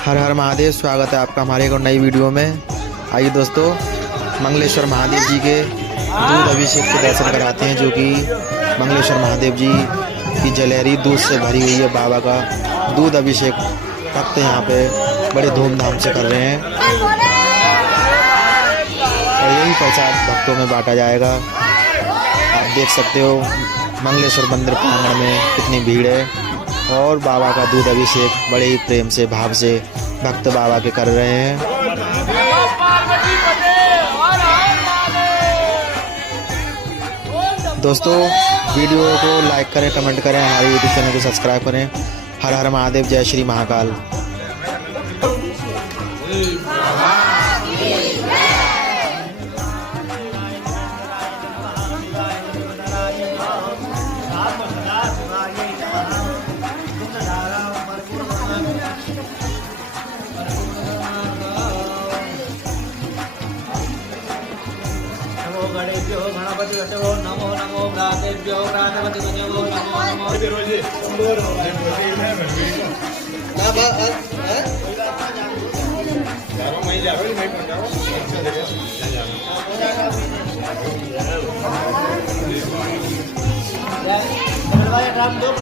हर हर महादेव। स्वागत है आपका हमारे एक और नई वीडियो में। आइए दोस्तों, मंगलेश्वर महादेव जी के दूध अभिषेक के दर्शन कराते हैं, जो कि मंगलेश्वर महादेव जी की जलेरी दूध से भरी हुई है। बाबा का दूध अभिषेक भक्त यहाँ पे बड़े धूमधाम से कर रहे हैं और यही प्रसाद भक्तों में बांटा जाएगा। आप देख सकते हो मंगलेश्वर मंदिर प्रांगण में कितनी भीड़ है और बाबा का दूध अभिषेक बड़े ही प्रेम से भाव से भक्त बाबा के कर रहे हैं। दोस्तों, वीडियो को लाइक करें, कमेंट करें, हमारे यूट्यूब चैनल को सब्सक्राइब करें। हर हर महादेव, जय श्री महाकाल। गणेभ्यो गणपतिभ्यो नमो नमो भ्रातेभ्यो भ्रातपतिभ्यो नमो नमो।